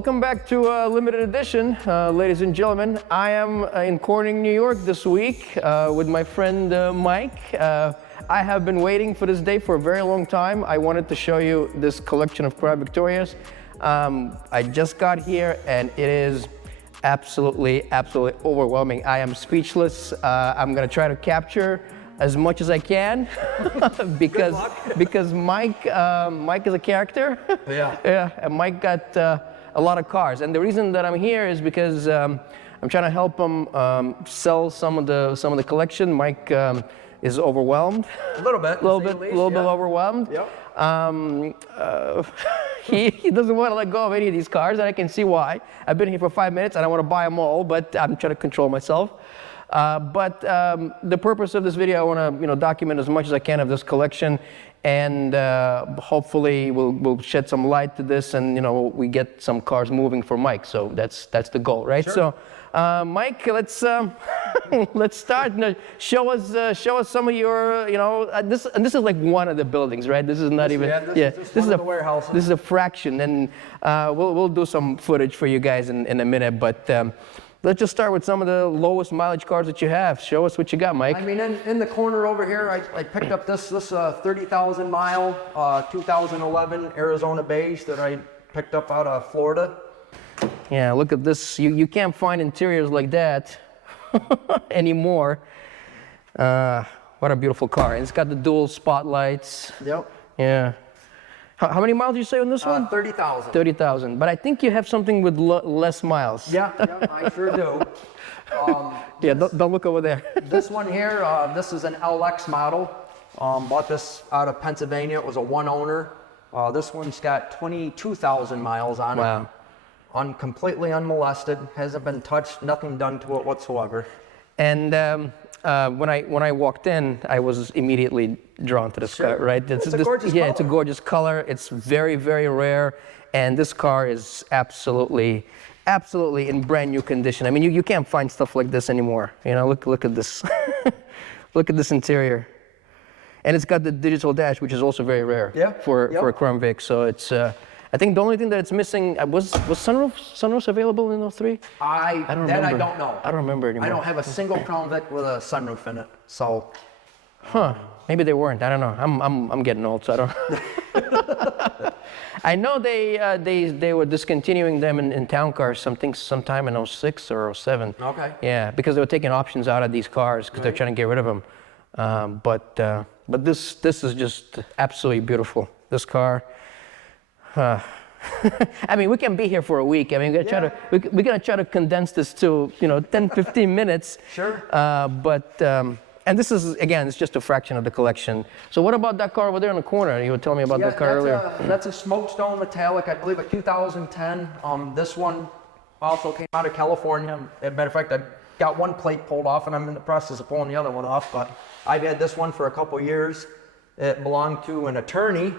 Welcome back to Limited Edition, ladies and gentlemen. I am in Corning, New York this week with my friend Mike. I have been waiting for this day for a very long time. I wanted to show you this collection of Crown Victorias. I just got here and it is absolutely overwhelming. I am speechless. I'm gonna try to capture as much as I can because Mike is a character. Yeah. Yeah, and Mike got a lot of cars, and the reason that I'm here is because I'm trying to help him sell some of the collection. Mike is overwhelmed. A little bit. bit overwhelmed. Yep. He doesn't want to let go of any of these cars, and I can see why. I've been here for 5 minutes, and I want to buy them all, but I'm trying to control myself. But the purpose of this video, I want to document as much as I can of this collection, and hopefully we'll shed some light to this, and we get some cars moving for Mike. So that's the goal, right? Sure. So Mike, let's start. Show us some of your this is like one of the buildings, right? This is not even this is a warehouse. This is a fraction, and we'll do some footage for you guys in a minute, but. Let's just start with some of the lowest mileage cars that you have. Show us what you got, Mike. I mean, in the corner over here, I picked up this 30,000 mile 2011 Arizona beige that I picked up out of Florida. Yeah, look at this. You can't find interiors like that anymore. What a beautiful car. And it's got the dual spotlights. Yep. Yeah. How many miles did you say on this one? 30,000. 30,000. But I think you have something with less miles. Yeah, I sure do. Yeah, don't look over there. This one here, this is an LX model. Bought this out of Pennsylvania. It was a one owner. This one's got 22,000 miles on it. Wow. Completely unmolested. Hasn't been touched. Nothing done to it whatsoever. And when I walked in, I was immediately drawn to this car, right? It's a gorgeous color. It's a gorgeous color. It's very, very rare, and this car is absolutely in brand new condition. I mean, you can't find stuff like this anymore. Look at this. Look at this interior, and it's got the digital dash, which is also very rare for a Crown Vic. So it's. I think the only thing that it's missing was sunroofs available in 03? I don't know. I don't remember anymore. I don't have a single Crown Vic with a sunroof in it. So, maybe they weren't. I don't know. I'm getting old, so I don't. I know they were discontinuing them in town cars. Sometime in 06 or 07. Okay. Yeah, because they were taking options out of these cars because they're trying to get rid of them. But this is just absolutely beautiful. This car. I mean, we can be here for a week. I mean, we're gonna try to condense this to 10-15 minutes. Sure. And this is, again, it's just a fraction of the collection. So what about that car over there in the corner? You were telling me about that car earlier. That's a Smokestone Metallic, I believe a 2010. This one also came out of California. As a matter of fact, I got one plate pulled off, and I'm in the process of pulling the other one off. But I've had this one for a couple years. It belonged to an attorney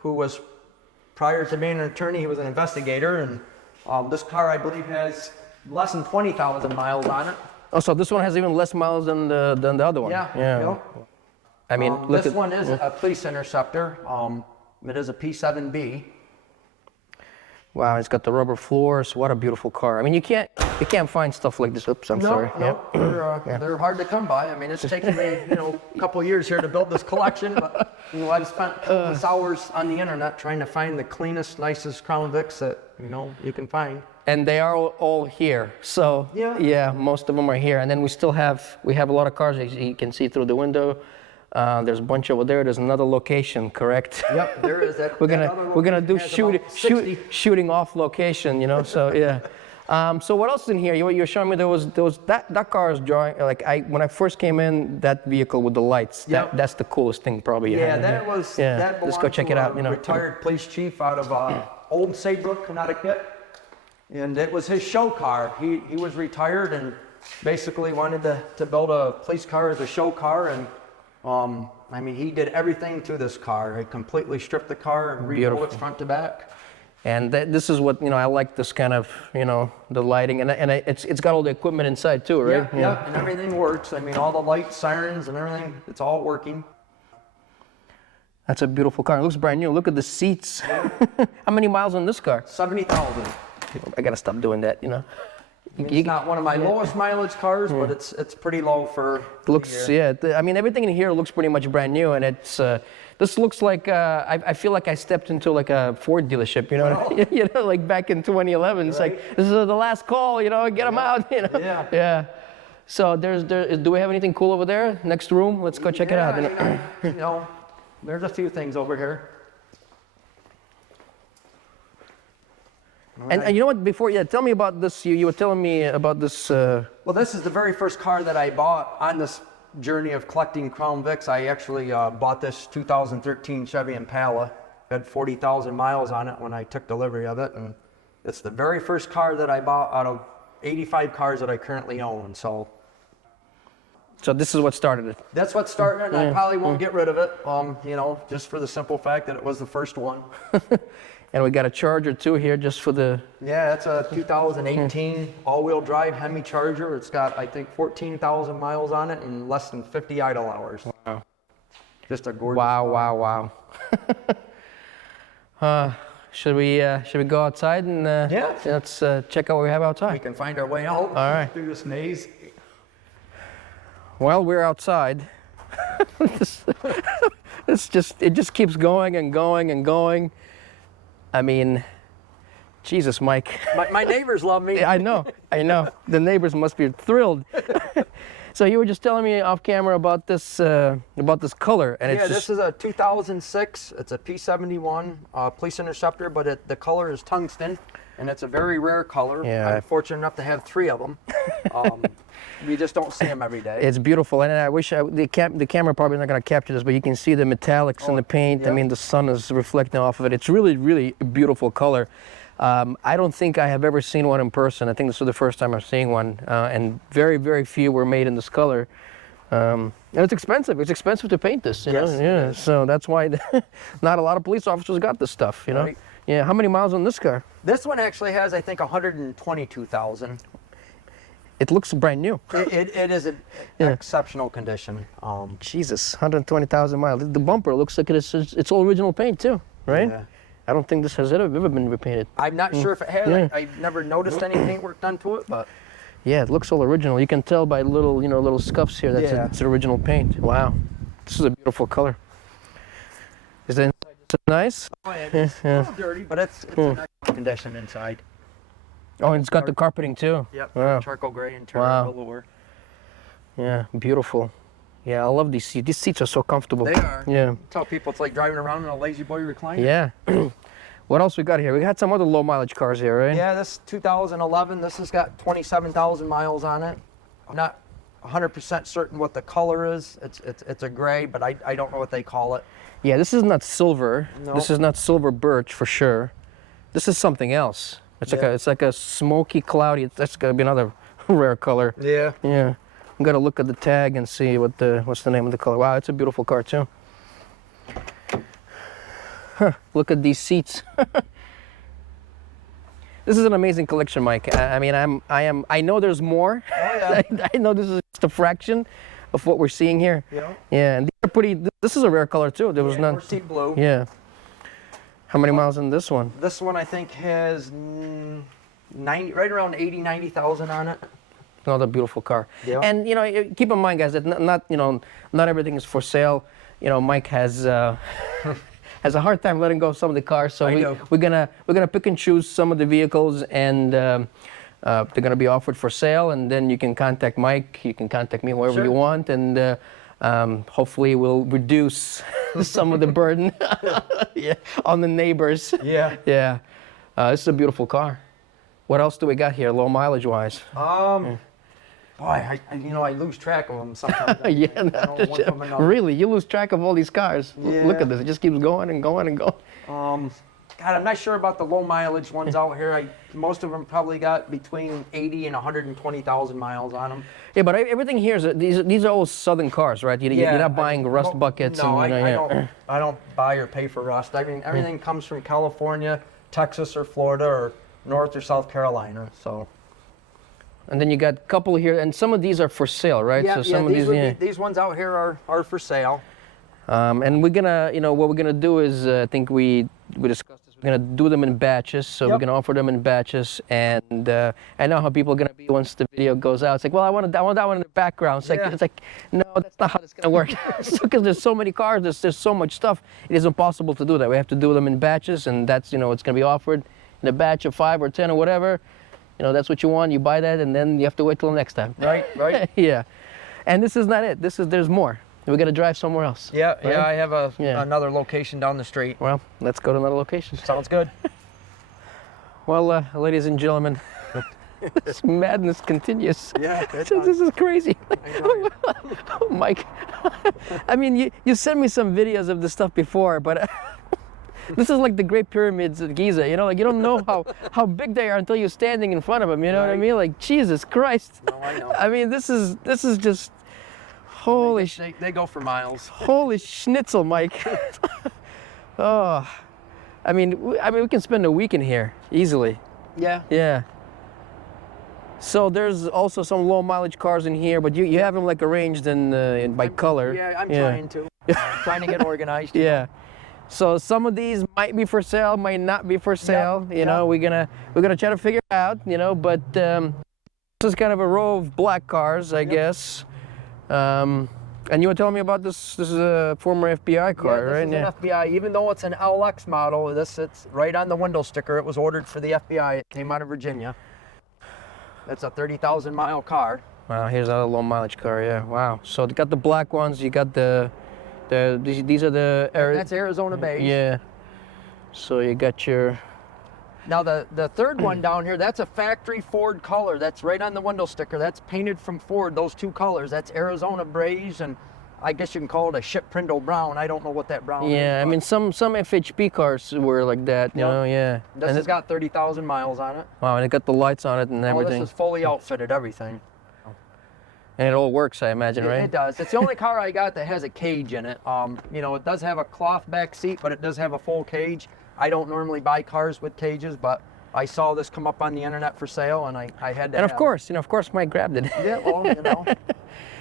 who was. Prior to being an attorney, he was an investigator, and this car, I believe, has less than 20,000 miles on it. Oh, so this one has even less miles than the other one. Yeah. Yep. I mean, this one is a police interceptor. It is a P7B. Wow, it's got the rubber floors. What a beautiful car. I mean, you can't find stuff like this. Oops, I'm sorry. No, they're hard to come by. I mean, it's taken me a couple years here to build this collection, but I've spent countless hours on the internet trying to find the cleanest, nicest Crown Vics that you can find. And they are all here. So yeah, most of them are here. And then we have a lot of cars as you can see through the window. There's a bunch over there. There's another location, correct? Yep, there is that. We're gonna do shooting off location, So yeah. So what else is in here? You're showing me there was that car is drawing when I first came in, that vehicle with the lights. That's the coolest thing probably. That belonged let's go check it out. Retired police chief out of Old Saybrook, Connecticut, and it was his show car. He was retired and basically wanted to build a police car as a show car, and I mean, he did everything to this car. He completely stripped the car and rebuilt it front to back. And this is what I like, this kind of the lighting, and it's got all the equipment inside too, right? Yeah, and everything works. I mean, all the lights, sirens, and everything, it's all working. That's a beautiful car. It looks brand new. Look at the seats. How many miles on this car? 70,000. I gotta stop doing that, you know. It's not one of my lowest mileage cars, but it's pretty low for. Looks, yeah. I mean, everything in here looks pretty much brand new, and it's. This looks like I feel like I stepped into like a Ford dealership, you know. Oh. You know, like back in 2011. It's like this is the last call, you know. Get them out, you know. Yeah. Yeah. So do we have anything cool over there? Next room. Let's go check it out. You know, there's a few things over here. And you know what? Before, tell me about this. You were telling me about this. Well, this is the very first car that I bought on this journey of collecting Crown Vics. I actually bought this 2013 Chevy Impala. It had 40,000 miles on it when I took delivery of it, and it's the very first car that I bought out of 85 cars that I currently own. So this is what started it. that's what started it, and I probably won't get rid of it. You know, just for the simple fact that it was the first one. And we got a Charger too here, just for the. Yeah, it's a 2018 all-wheel drive Hemi Charger. It's got, I think, 14,000 miles on it and less than 50 idle hours. Wow. Just a gorgeous Wow. Should we go outside and Yeah. let's check out what we have We outside. can find our way out. All right. Through this maze. Well, we're outside. It just keeps going and going and going. I mean, Jesus, Mike. My neighbors love me. I know. The neighbors must be thrilled. So you were just telling me off camera about this color, and Yeah, it's this just is a 2006. It's a P71 Police Interceptor, but the color is tungsten, and it's a very rare color. Yeah. I'm fortunate enough to have 3 of them. We just don't see them every day. it's beautiful, and I wish the camera probably not going to capture this, but you can see the metallics in the paint. I yeah. mean, the sun is reflecting off of it. It's really, really a beautiful color. I don't think I have ever seen one in person. I think this was the first time I'm seeing one, and very, very few were made in this color. And it's expensive. It's expensive to paint this, you know? Yes, it Yeah. is. So that's why not a lot of police officers got this stuff, you know? Right. Yeah. How many miles on this car? This one actually has, I think, 122,000. It looks brand new. It is in Yeah. exceptional condition. Jesus, 120,000 miles. The bumper looks like it's all original paint too, right? Yeah. I don't think this has ever been repainted. I'm not sure if it has. Yeah. I've never noticed any paintwork done to it, but Yeah, it looks all original. You can tell by little scuffs here that Yeah. it's original paint. Wow, this is a beautiful color. Is the inside just nice? it's Yeah. a little dirty, but it's in nice condition inside. Oh, and it's got the carpeting too. Yep, Wow. charcoal gray interior Wow. velour. Yeah, beautiful. Yeah, I love these seats. These seats are so comfortable. They are. Yeah. Tell people it's like driving around in a lazy boy recliner. Yeah. What else we got here? We got some other low mileage cars here, right? Yeah, this 2011. This has got 27,000 miles on it. I'm not 100% certain what the color is. It's a gray, but I don't know what they call it. Yeah, this is not silver. No. This is not silver birch for sure. This is something else. It's like a smoky, cloudy. That's gotta be another rare color. Yeah. Yeah, I'm gonna look at the tag and see what's the name of the color. Wow, it's a beautiful car too. Huh, look at these seats. This is an amazing collection, Mike. I mean, I know there's more. Oh yeah. I know this is just a fraction of what we're seeing here. Yeah. Yeah, and these are pretty. This is a rare color too. There was none. Sea blue. Yeah. How many miles in this one? This one I think has 90, right around 80, 90,000 on it. Another beautiful car. Yeah. And keep in mind, guys, that not everything is for sale. Mike has has a hard time letting go of some of the cars, so we're gonna pick and choose some of the vehicles, and they're gonna be offered for sale. And then you can contact Mike. You can contact me wherever Sure. you want, and hopefully we'll reduce some of the burden on the neighbors. Yeah. Yeah. This is a beautiful car. What else do we got here, low mileage wise? Boy, I lose track of them sometimes. Yeah, I don't know one from another. really, you lose track of all these cars. Yeah. Look at this; it just keeps going and going and going. God, I'm not sure about the low mileage ones out here. Most of them probably got between 80 and 120,000 miles on them. Yeah, but everything here is these are all southern cars, right? You're not buying rust buckets. No, and, I don't buy or pay for rust. I mean, everything comes from California, Texas, or Florida, or North or South Carolina. So. And then you got a couple here, and some of these are for sale, right? Yeah, so some of these ones out here are for sale. And we're gonna, what we're gonna do is, I think we discussed this We're gonna do them in batches, so we're Yep. gonna offer them in batches. And I know how people are gonna be once the video goes out. It's like, well, I want that one in the background. Yeah. It's like, no, that's not how it's gonna work. Because there's so many cars, there's so much stuff. It is impossible to do that. We have to do them in batches, and that's, you know, it's gonna be offered in a batch of 5 or 10 or whatever. You know, that's what you want. You buy that, and then you have to wait till the next time. Right, right. Yeah. And this is not it. There's more. We got to drive somewhere else. Yeah, Right? yeah. I have Yeah. another location down the street. Well, let's go to another location. Sounds good. Well, ladies and gentlemen, this madness continues. Yeah, This is crazy. Mike, I mean, you sent me some videos of this stuff before, but this is like the Great Pyramids at Giza. You know, like you don't know how big they are until you're standing in front of them. You know what I Right. mean? Like Jesus Christ. No, I know. I mean, this is just holy They go for miles. holy schnitzel, Mike. Oh, I mean, we can spend a week in here easily. Yeah. Yeah. So there's also some low mileage cars in here, but you have them like arranged in by color. Yeah, I'm trying to. Trying to get organized. Yeah. So some of these might be for sale, might not be for sale. You know, we're gonna try to figure it out. You know, but this is kind of a row of black cars, I guess. And you were telling me about this. This is a former FBI car, This right? is an FBI. Even though it's an LX model, it's right on the window sticker. It was ordered for the FBI. It came out of Virginia. It's a 30,000 mile car. Wow, here's another low mileage car. Yeah. Wow. So you got the black ones. You got these are the That's Arizona beige. Yeah. So you got your. Now the third one down here, that's a factory Ford color. That's right on the window sticker. That's painted from Ford, those two colors. That's Arizona beige, and I guess you can call it a ship Prindle brown. I don't know what that brown is. Yeah, I but mean some FHP cars were like that, you Yep. know. Yeah. This has got 30,000 miles on it. Wow, and it got the lights on it and Oh, everything, this is fully outfitted, everything. and it all works, I imagine, right? It does. It's the only car I got that has a cage in it. You know, it does have a cloth back seat, but it does have a full cage. I don't normally buy cars with cages, but I saw this come up on the internet for sale, and I had to. And of have course, Mike grabbed it. it. Yeah, well, you know.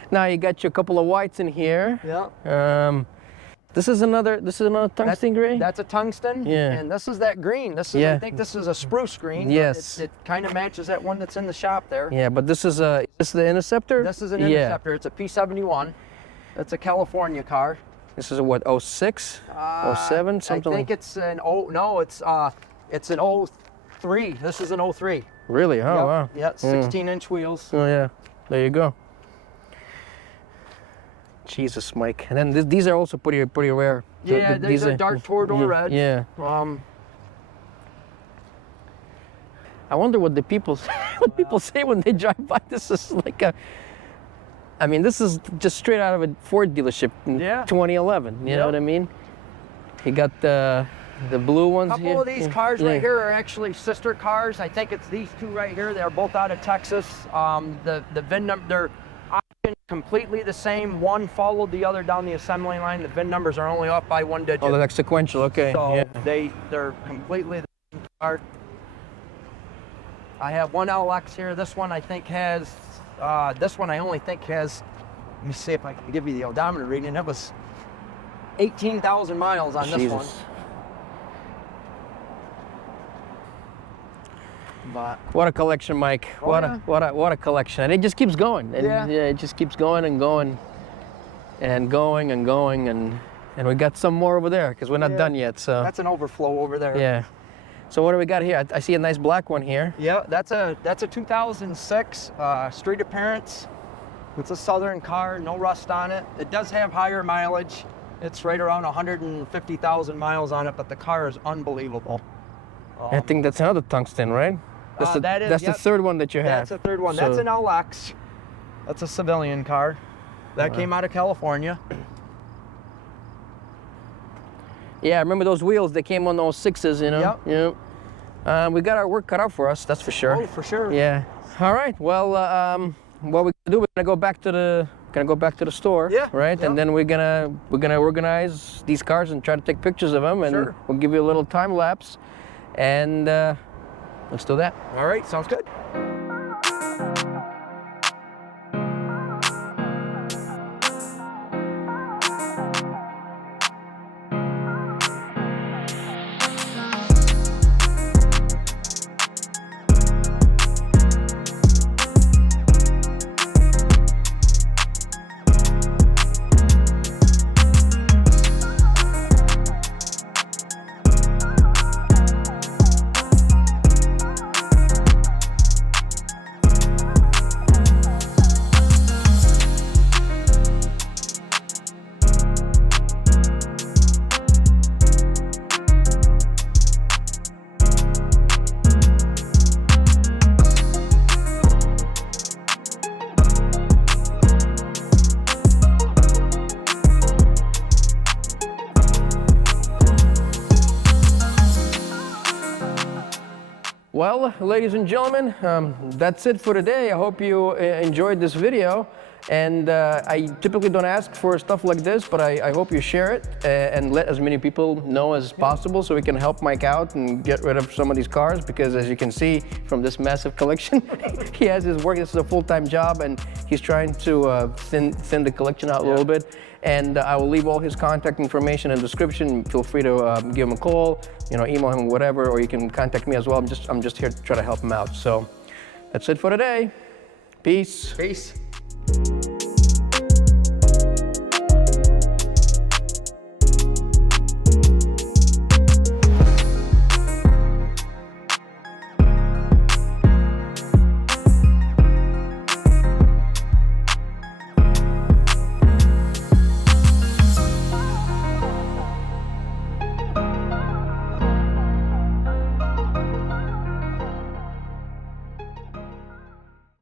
Now you got your couple of whites in here. Yeah. This is another tungsten gray. That's a tungsten. Yeah. And this is that green. This is, Yeah. I think this is a spruce green. Yes. It kind of matches that one that's in the shop there. Yeah, but this is the Interceptor. This is an Yeah. Interceptor. It's a P71. It's a California car. This is a what? 06, 07, something. I think it's an it's an 03. This is an 03. Really? Oh Yep. wow. Yeah, 16-inch wheels. Oh yeah. There you go. Jesus, Mike. And then these are also pretty rare. Yeah, these are dark four-door red. Yeah. I wonder what the people say when they drive by. This is like I mean, this is just straight out of a Ford dealership in Yeah. 2011. You Yep. know what I mean? You got the blue ones A here. couple of these cars Yeah. right here are actually sister cars. I think it's these two right here. They're both out of Texas. The VIN number, they're optioned completely the same. One followed the other down the assembly line. The VIN numbers are only off by one digit. Oh, they're like sequential. Okay. So Yeah. they're completely the same car. I have one LX here. This one I think has, this one I only think has, let me see if I can give you the odometer reading. It was 18,000 miles on this one. Jesus. But What a collection, Mike. Oh, yeah. What a collection. And it just keeps going. And Yeah. it just keeps going and going and going and going and we got some more over there because we're not Yeah. done yet. So that's an overflow over there. yeah. So what do we got here? I see a nice black one here. Yeah, that's a 2006 street appearance. It's a Southern car, no rust on it. It does have higher mileage. It's right around 150,000 miles on it, but the car is unbelievable. I think that's another tungsten, right? That's the, that is- that's yep. the third one that you have. That's the third one. That's So- an LX. That's a civilian car. That came out of California. Yeah, I remember those wheels. They came on those 6s, you know? Yep. We got our work cut out for us, that's for sure. Oh, for sure. Yeah. All right. Well, what we're gonna do? We're gonna go back to the store. Yeah, Right. yeah. And then we're gonna organize these cars and try to take pictures of them, and Sure. we'll give you a little time lapse, and let's do that. All right, sounds good. Well, ladies and gentlemen, that's it for today. I hope you enjoyed this video. And I typically don't ask for stuff like this, but I hope you share it and let as many people know as possible so we can help Mike out and get rid of some of these cars, because as you can see from this massive collection, he has his work. This is a full-time job, and he's trying to thin the collection out a little bit. And I will leave all his contact information in the description. Feel free to give him a call, email him, whatever, or you can contact me as well. I'm just here to try to help him out. So that's it for today. Peace. Peace.